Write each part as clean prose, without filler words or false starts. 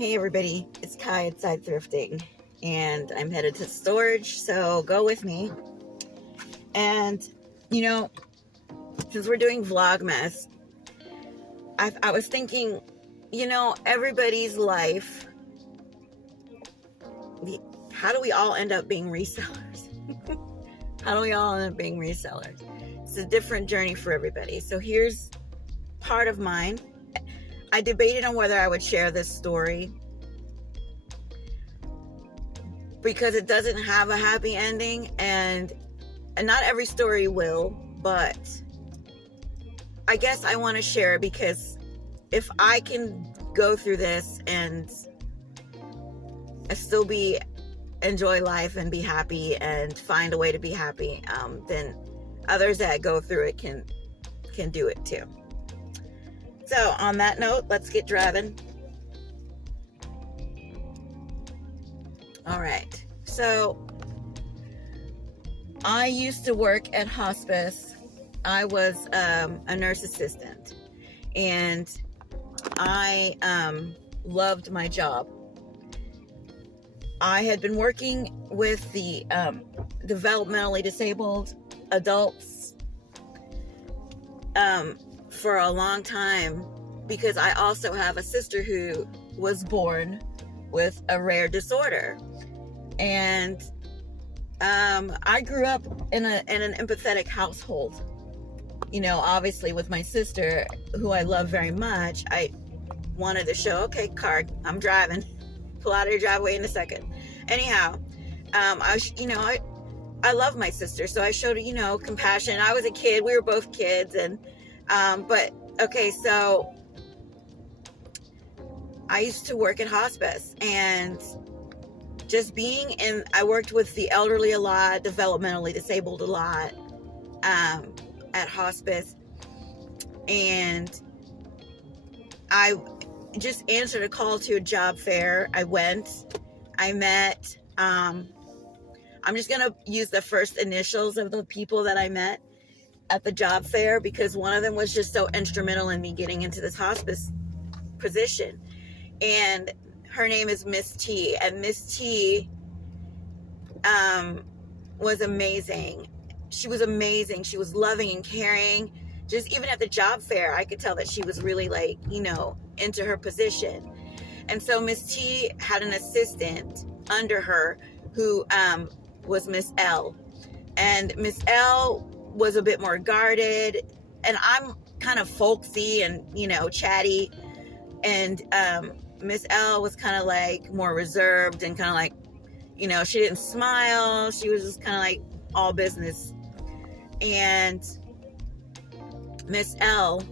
Hey everybody, it's Kai at Thrifting, and I'm headed to storage, so go with me. And you know, since we're doing Vlogmas, I was thinking, everybody's life, how do we all end up being resellers? How do we all end up being resellers? It's a different journey for everybody. So here's part of mine. I debated on whether I would share this story because it doesn't have a happy ending, and not every story will, but I guess I want to share it because if I can go through this and still enjoy life and be happy and find a way to be happy, then others that go through it can do it too. So on that note, let's get driving. All right. So I used to work at hospice. I was a nurse assistant, and I loved my job. I had been working with the developmentally disabled adults for a long time, because I also have a sister who was born with a rare disorder, and I grew up in an empathetic household. Obviously with my sister, who I love very much, I wanted to show, okay, car, I'm driving, pull out of your driveway in a second. Anyhow, I love my sister, so I showed her, compassion. I was a kid, we were both kids, and but okay, so I used to work at hospice, and just I worked with the elderly a lot, developmentally disabled a lot, at hospice, and I just answered a call to a job fair. I met, I'm just going to use the first initials of the people that I met at the job fair, because one of them was just so instrumental in me getting into this hospice position. And her name is Miss T, and Miss T was amazing. She was amazing. She was loving and caring. Just even at the job fair, I could tell that she was really into her position. And so Miss T had an assistant under her who was Miss L. And Miss L was a bit more guarded, and I'm kind of folksy and, chatty. And Miss L was kind of more reserved and kind of she didn't smile. She was just kind of all business. And Miss L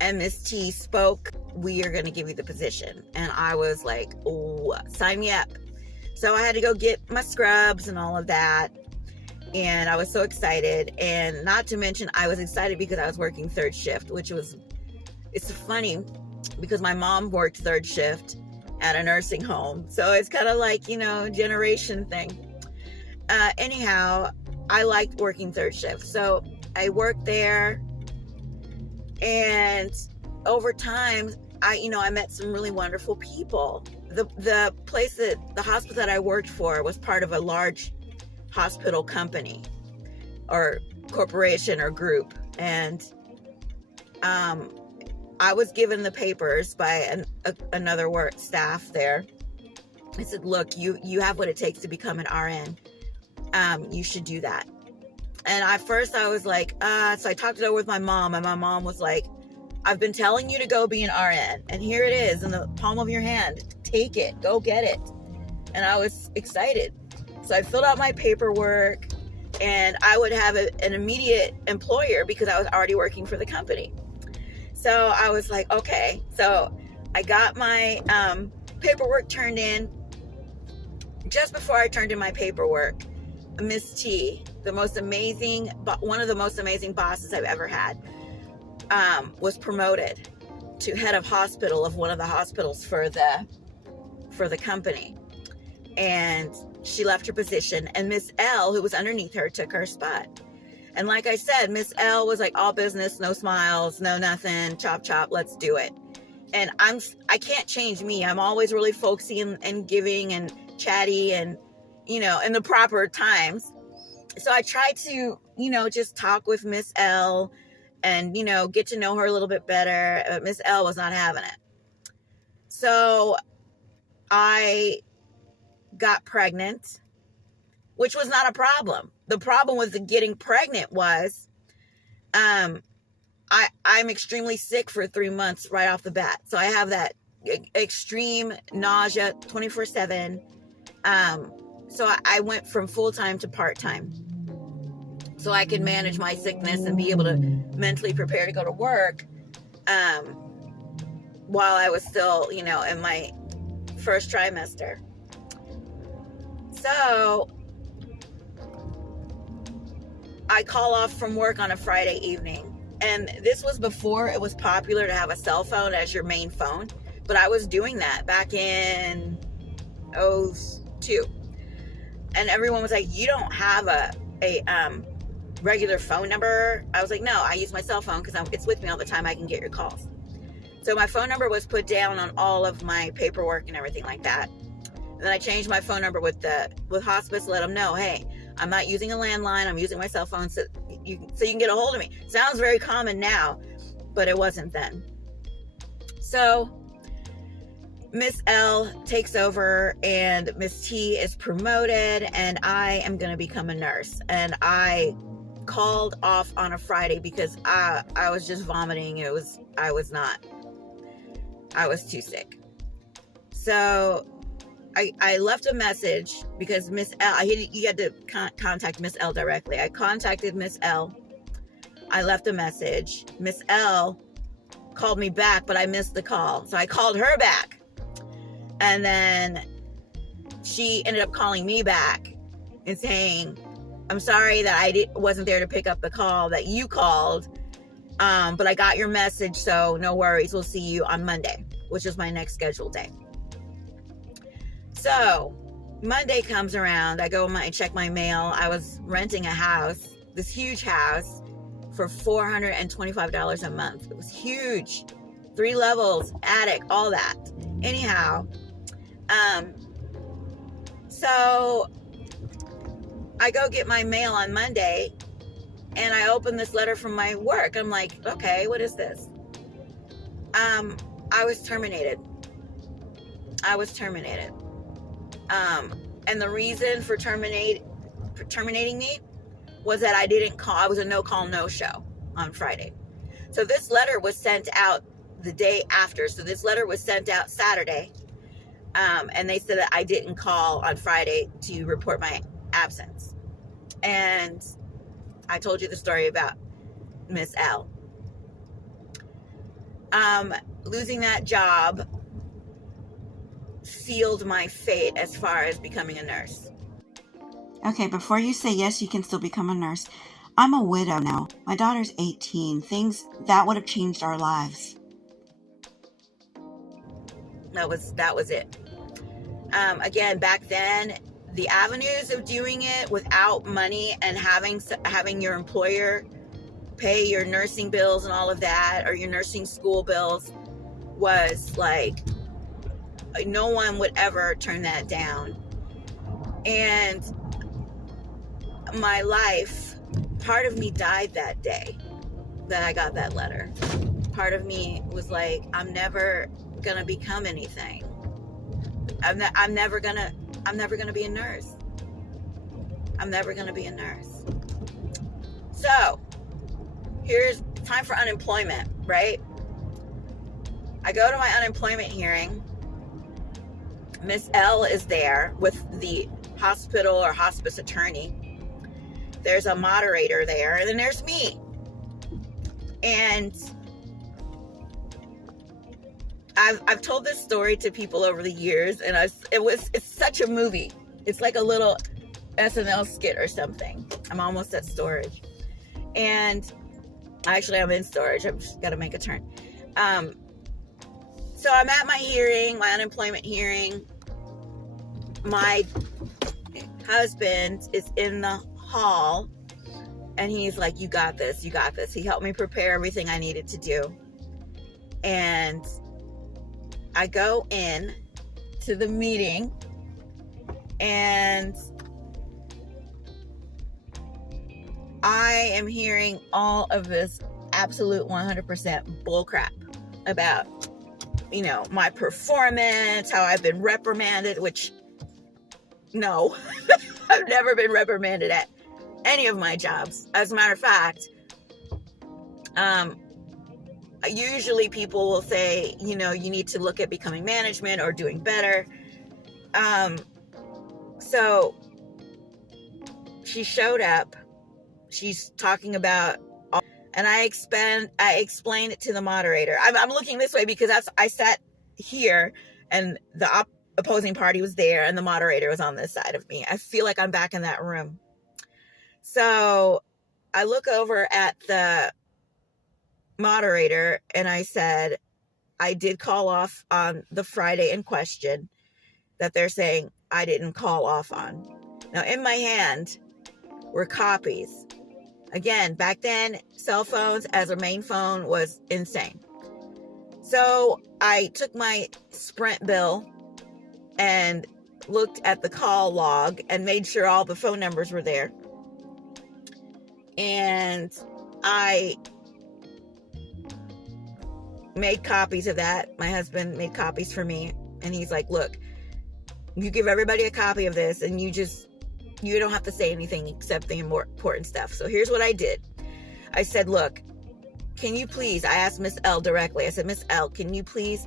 and Miss T spoke, we are going to give you the position. And I was like, oh, sign me up. So I had to go get my scrubs and all of that. And I was so excited. And not to mention, I was excited because I was working third shift, it's funny because my mom worked third shift at a nursing home. So it's kind of generation thing. Anyhow, I liked working third shift. So I worked there, and over time, I met some really wonderful people. The hospital that I worked for was part of a large hospital company or corporation or group. And I was given the papers by another staff there. I said, look, you have what it takes to become an RN. You should do that. And at first I was like, so I talked it over with my mom, and my mom was like, I've been telling you to go be an RN, and here it is in the palm of your hand. Take it, go get it. And I was excited. So I filled out my paperwork, and I would have an immediate employer because I was already working for the company. So I was like, okay. So I got my paperwork turned in. Just before I turned in my paperwork, Miss T, one of the most amazing bosses I've ever had, was promoted to head of hospital of one of the hospitals for the company. And she left her position, and Miss L, who was underneath her, took her spot. And like I said, Miss L was all business, no smiles, no nothing, chop, chop, let's do it. And I can't change me. I'm always really folksy and giving and chatty and, you know, in the proper times. So I tried to, you know, just talk with Miss L and, you know, get to know her a little bit better. But Miss L was not having it. So I got pregnant, which was not a problem. The problem with the getting pregnant was, I'm extremely sick for 3 months right off the bat. So I have that extreme nausea 24/7. So I went from full-time to part-time so I could manage my sickness and be able to mentally prepare to go to work, while I was still, you know, in my first trimester. So I call off from work on a Friday evening. And this was before it was popular to have a cell phone as your main phone. But I was doing that back in 2002. And everyone was like, you don't have a regular phone number? I was like, no, I use my cell phone because it's with me all the time. I can get your calls. So my phone number was put down on all of my paperwork and everything like that. And then I changed my phone number with hospice, let them know, hey, I'm not using a landline. I'm using my cell phone so you can get a hold of me. Sounds very common now, but it wasn't then. So Miss L takes over and Miss T is promoted and I am going to become a nurse. And I called off on a Friday because I was just vomiting. I was too sick. So I left a message because Miss L, you had to contact Miss L directly. I contacted Miss L. I left a message. Miss L called me back, but I missed the call. So I called her back. And then she ended up calling me back and saying, I'm sorry that I wasn't there to pick up the call that you called. But I got your message, so no worries. We'll see you on Monday, which is my next scheduled day. So Monday comes around. I go and check my mail. I was renting a house, this huge house, for $425 a month. It was huge. 3 levels, attic, all that. Anyhow, so I go get my mail on Monday and I open this letter from my work. I'm like, okay, what is this? I was terminated. And the reason for terminating me was that I didn't call. I was a no call, no show on Friday. So this letter was sent out the day after. So this letter was sent out Saturday. And they said that I didn't call on Friday to report my absence. And I told you the story about Miss L. Losing that job sealed my fate as far as becoming a nurse. Okay, before you say yes, you can still become a nurse. I'm a widow now. My daughter's 18. Things that would have changed our lives. That was it. Again, back then, the avenues of doing it without money and having your employer pay your nursing bills and all of that, or your nursing school bills, was like, no one would ever turn that down. And my life, part of me died that day that I got that letter. Part of me was like, I'm never gonna become anything. I'm never gonna be a nurse. I'm never gonna be a nurse. So here's time for unemployment, right? I go to my unemployment hearing. Miss L is there with the hospital or hospice attorney. There's a moderator there, and then there's me. And I've told this story to people over the years, and it's such a movie. It's like a little SNL skit or something. I'm almost at storage. And actually, I'm in storage. I've just got to make a turn. So I'm at my hearing, my unemployment hearing. My husband is in the hall, and he's like, you got this, you got this. He helped me prepare everything I needed to do. And I go in to the meeting, and I am hearing all of this absolute 100% bullcrap about, you know, my performance, how I've been reprimanded, which, no, I've never been reprimanded at any of my jobs. As a matter of fact, usually people will say, you know, you need to look at becoming management or doing better. So she showed up. She's talking about, and I explained it to the moderator. I'm looking this way because I sat here, and the opposing party was there, and the moderator was on this side of me. I feel like I'm back in that room. So I look over at the moderator, and I said, I did call off on the Friday in question that they're saying I didn't call off on. Now, in my hand were copies. Again, back then, cell phones as a main phone was insane. So I took my Sprint bill and looked at the call log and made sure all the phone numbers were there. And I made copies of that. My husband made copies for me. And he's like, look, you give everybody a copy of this, and you don't have to say anything except the more important stuff. So here's what I did. I said, look, can you please, I asked Miss L directly. I said, Miss L, can you please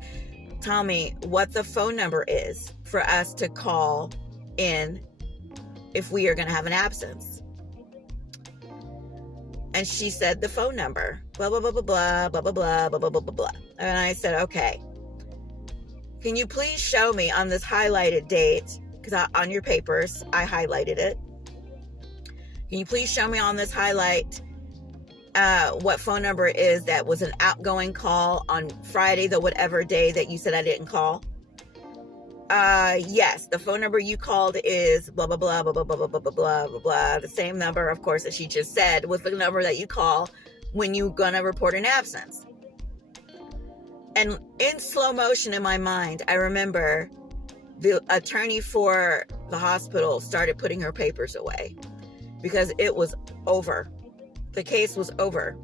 tell me what the phone number is for us to call in if we are going to have an absence? And she said the phone number, blah, blah, blah, blah, blah, blah, blah, blah, blah, blah, blah, blah. And I said, okay, can you please show me on this highlighted date, because on your papers, I highlighted it. Can you please show me on this highlight what phone number it is that was an outgoing call on Friday, the whatever day that you said I didn't call? Yes, the phone number you called is blah, blah, blah, blah, blah, blah, blah, blah, blah, blah, blah, blah. The same number, of course, that she just said was the number that you call when you're going to report an absence. And in slow motion in my mind, I remember the attorney for the hospital started putting her papers away because it was over. The case was over.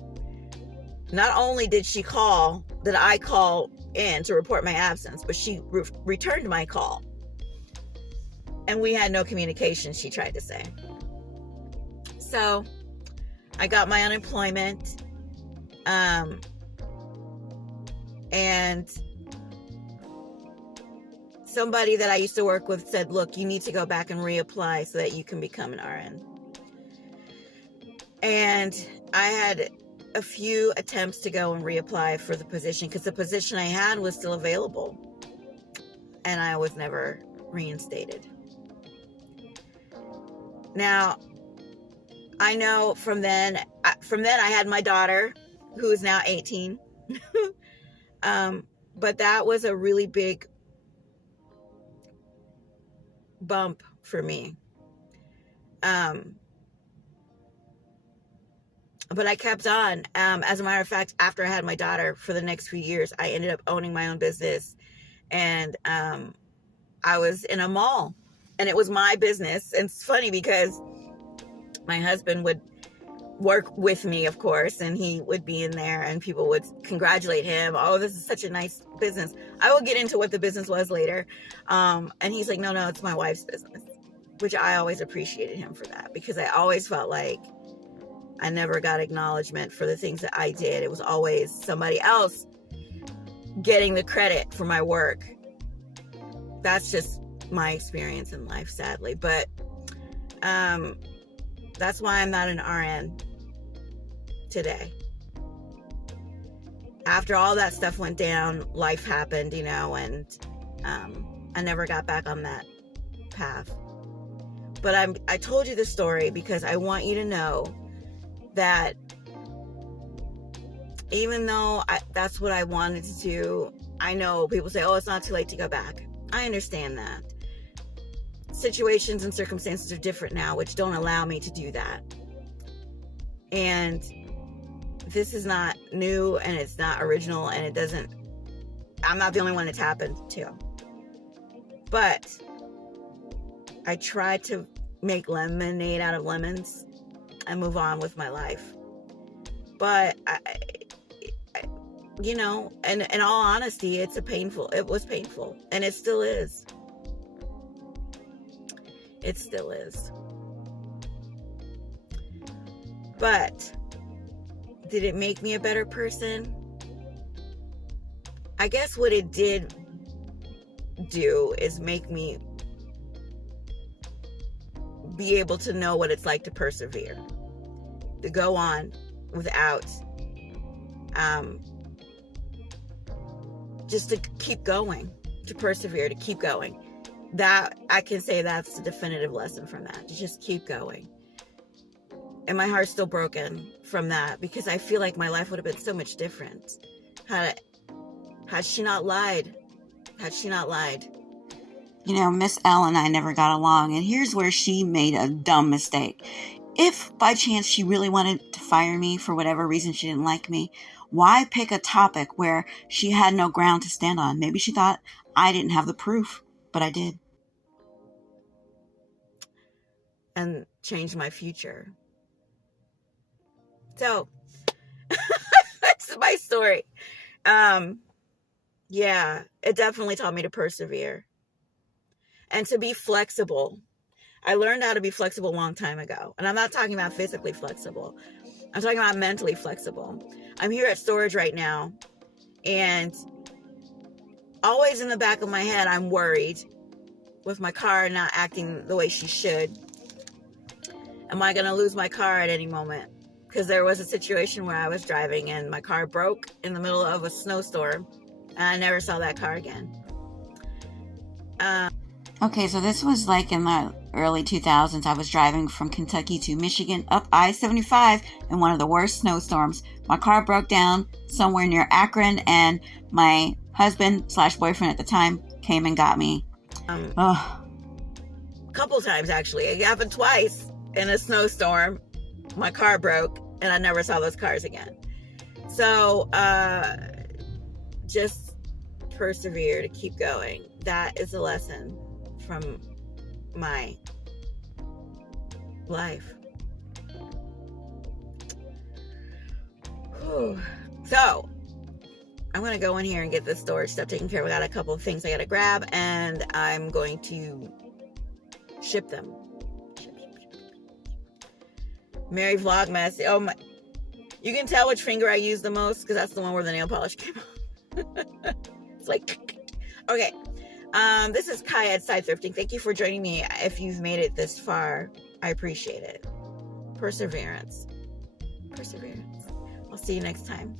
Not only did I call in to report my absence, but she returned my call. And we had no communication, she tried to say. So I got my unemployment. And somebody that I used to work with said, look, you need to go back and reapply so that you can become an RN. And I had a few attempts to go and reapply for the position because the position I had was still available. And I was never reinstated. Now, I know from then I had my daughter, who is now 18. But that was a really big bump for me. But I kept on. As a matter of fact, after I had my daughter, for the next few years, I ended up owning my own business. And I was in a mall, and it was my business. And it's funny because my husband would work with me, of course, and he would be in there, and people would congratulate him. Oh, this is such a nice business. I will get into what the business was later. And he's like, no, it's my wife's business, which I always appreciated him for that, because I always felt like I never got acknowledgement for the things that I did. It was always somebody else getting the credit for my work. That's just my experience in life, sadly. But that's why I'm not an RN today. After all that stuff went down, life happened, and I never got back on that path. But I told you this story because I want you to know that even though that's what I wanted to do, I know people say, oh, it's not too late to go back. I understand that. Situations and circumstances are different now, which don't allow me to do that. And this is not new, and it's not original, and it doesn't I'm not the only one it's happened to. But I try to make lemonade out of lemons and move on with my life. But I you know, and in all honesty, it was painful, and it still is. It still is. But did it make me a better person? I guess what it did do is make me be able to know what it's like to persevere, to go on without just to keep going, to persevere, to keep going. That I can say that's the definitive lesson from that, to just keep going. And my heart's still broken from that, because I feel like my life would have been so much different had she not lied. Had she not lied. You know, Miss L and I never got along, and here's where she made a dumb mistake. If by chance she really wanted to fire me for whatever reason she didn't like me, why pick a topic where she had no ground to stand on? Maybe she thought I didn't have the proof, but I did. And change my future. So that's my story. Yeah, it definitely taught me to persevere and to be flexible. I learned how to be flexible a long time ago. And I'm not talking about physically flexible. I'm talking about mentally flexible. I'm here at storage right now, and always in the back of my head, I'm worried with my car not acting the way she should. Am I going to lose my car at any moment? Because there was a situation where I was driving and my car broke in the middle of a snowstorm, and I never saw that car again. Okay, so this was like in the early 2000s. I was driving from Kentucky to Michigan up I-75 in one of the worst snowstorms. My car broke down somewhere near Akron, and my husband/boyfriend at the time came and got me. A couple times, actually. It happened twice in a snowstorm. My car broke, and I never saw those cars again. So, just persevere, to keep going. That is a lesson from my life. Whew. So, I'm going to go in here and get this storage stuff taken care of. I got a couple of things I got to grab, and I'm going to ship them. Merry Vlogmas. Oh my! You can tell which finger I use the most, because that's the one where the nail polish came off. It's like, okay. This is Kai at Side Thrifting. Thank you for joining me. If you've made it this far, I appreciate it. Perseverance. Perseverance. I'll see you next time.